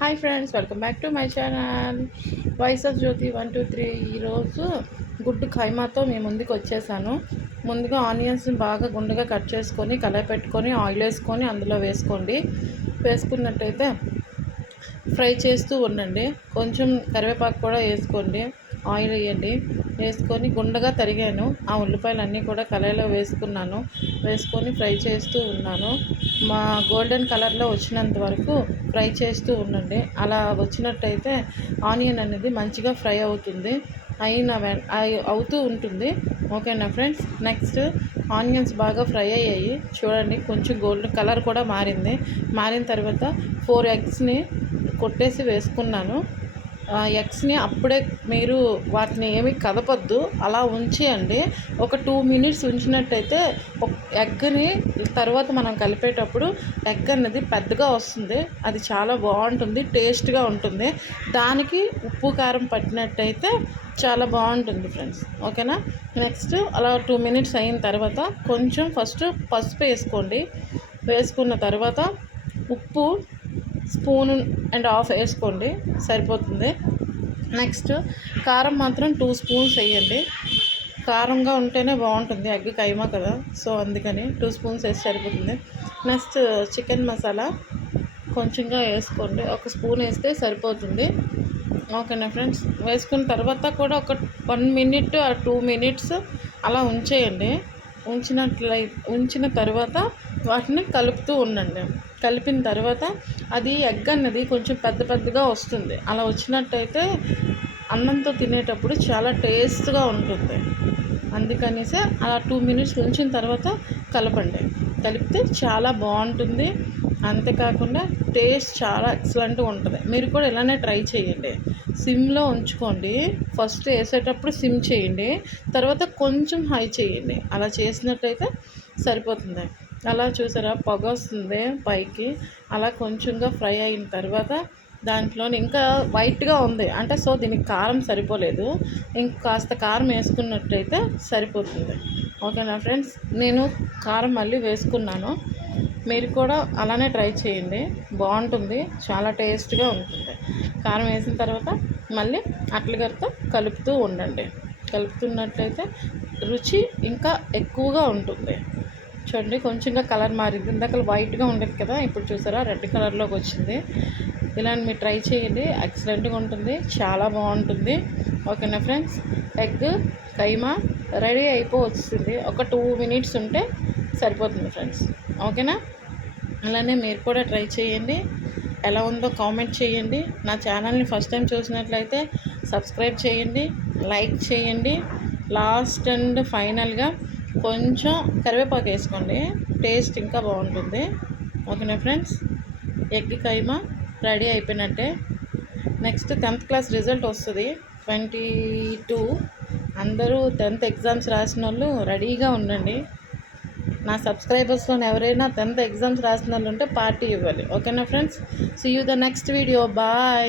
Hi friends, welcome back to my channel voice of Jyothi 123. ఈరోజు గుడ్డు ఖైమాతో మేము ముందుకు వచ్చేసాను. ముందుగా ఆనియన్స్ని బాగా గుండగా కట్ చేసుకొని కలయి పెట్టుకొని ఆయిల్ వేసుకొని అందులో వేసుకున్నట్టయితే ఫ్రై చేస్తూ ఉండండి. కొంచెం కరివేపాకు కూడా వేసుకోండి, ఆయిల్ వేయండి. వేసుకొని గుండగా తరిగాను ఆ ఉల్లిపాయలన్నీ కూడా కళాయిలో వేసుకొని ఫ్రై చేస్తూ ఉన్నాను. మా గోల్డెన్ కలర్లో వచ్చినంత వరకు ఫ్రై చేస్తూ ఉండండి. అలా వచ్చినట్టయితే ఆనియన్ అనేది మంచిగా ఫ్రై అవుతుంది, అవుతూ ఉంటుంది. ఓకేనా ఫ్రెండ్స్. నెక్స్ట్ ఆనియన్స్ బాగా ఫ్రై అయ్యాయి చూడండి, కొంచెం గోల్డెన్ కలర్ కూడా మారిన తర్వాత 4 ఎగ్స్ని కొట్టేసి వేసుకున్నాను. ఎగ్స్ని అప్పుడే మీరు వాటిని ఏమి కదపొద్దు, అలా ఉంచేయండి. ఒక 2 మినిట్స్ ఉంచినట్టయితే ఎగ్ని తర్వాత మనం కలిపేటప్పుడు ఎగ్ అన్నది పెద్దగా వస్తుంది, అది చాలా బాగుంటుంది, టేస్ట్గా ఉంటుంది. దానికి ఉప్పు కారం పట్టినట్టయితే చాలా బాగుంటుంది ఫ్రెండ్స్. ఓకేనా. నెక్స్ట్ అలా 2 మినిట్స్ అయిన తర్వాత కొంచెం ఫస్ట్ పసుపు వేసుకోండి. వేసుకున్న తర్వాత ఉప్పు 1.5 స్పూన్ వేసుకోండి, సరిపోతుంది. నెక్స్ట్ కారం మాత్రం 2 స్పూన్స్ వేయండి. కారంగా ఉంటేనే బాగుంటుంది, ఎగ్ కైమా కదా, సో అందుకని 2 స్పూన్స్ వేసి సరిపోతుంది. నెక్స్ట్ చికెన్ మసాలా కొంచెంగా వేసుకోండి, 1 స్పూన్ వేస్తే సరిపోతుంది. ఓకేనా ఫ్రెండ్స్. వేసుకున్న తర్వాత కూడా ఒక 1 మినిట్ 2 మినిట్స్ అలా ఉంచేయండి. ఉంచిన తర్వాత వాటిని కలుపుతూ ఉండండి. కలిపిన తర్వాత అది ఎగ్ అన్నది కొంచెం పెద్దగా వస్తుంది. అలా వచ్చినట్టయితే అన్నంతో తినేటప్పుడు చాలా టేస్ట్గా ఉంటుంది. అందుకనేసి అలా 2 మినిట్స్ ఉంచిన తర్వాత కలపండి. కలిపితే చాలా బాగుంటుంది. అంతేకాకుండా టేస్ట్ చాలా ఎక్సలెంట్గా ఉంటుంది. మీరు కూడా ఇలానే ట్రై చేయండి. సిమ్లో ఉంచుకోండి. ఫస్ట్ వేసేటప్పుడు సిమ్ చేయండి, తర్వాత కొంచెం హై చేయండి. అలా చేసినట్టయితే సరిపోతుంది. అలా చూసారా, పొగ వస్తుంది పైకి. అలా కొంచెంగా ఫ్రై అయిన తర్వాత దాంట్లో ఇంకా వైట్గా ఉంది అంటే, సో దీనికి కారం సరిపోలేదు, కాస్త కారం వేసుకున్నట్టయితే సరిపోతుంది. ఓకేనా ఫ్రెండ్స్. నేను కారం మళ్ళీ వేసుకున్నాను, మీరు కూడా అలానే ట్రై చేయండి, బాగుంటుంది, చాలా టేస్ట్గా ఉంటుంది. కారం వేసిన తర్వాత మళ్ళీ అట్లగరితో కలుపుతూ ఉండండి. కలుపుతున్నట్లయితే రుచి ఇంకా ఎక్కువగా ఉంటుంది. చూడండి, కొంచెంగా కలర్ మారింది. ఇందాక వైట్గా ఉండేది కదా, ఇప్పుడు చూసారా రెడ్ కలర్లోకి వచ్చింది. ఇలా మీరు ట్రై చేయండి, ఎక్సలెంట్గా ఉంటుంది, చాలా బాగుంటుంది. ఓకేనా ఫ్రెండ్స్. ఎగ్ కైమా రెడీ అయిపోవచ్చింది. ఒక 2 మినిట్స్ ఉంటే సరిపోతుంది ఫ్రెండ్స్. ఓకేనా. అలానే మీరు కూడా ట్రై చేయండి, ఎలా ఉందో కామెంట్ చేయండి. నా ఛానల్ని ఫస్ట్ టైం చూసినట్లయితే సబ్స్క్రైబ్ చేయండి, లైక్ చేయండి. లాస్ట్ అండ్ ఫైనల్గా కొంచెం కరివేపాకు వేసుకోండి, టేస్ట్ ఇంకా బాగుంటుంది. ఓకేనా ఫ్రెండ్స్. ఎగ్ కైమా రెడీ అయిపోయినట్టే. నెక్స్ట్ 10th క్లాస్ రిజల్ట్ వస్తుంది 22. అందరూ 10th ఎగ్జామ్స్ రాసిన వాళ్ళు రెడీగా ఉండండి. నా సబ్స్క్రైబర్స్లో ఎవరైనా 10th ఎగ్జామ్స్ రాసిన వాళ్ళు ఉంటే పార్టీ ఇవ్వాలి. ఓకేనా friends. See you the next video. Bye.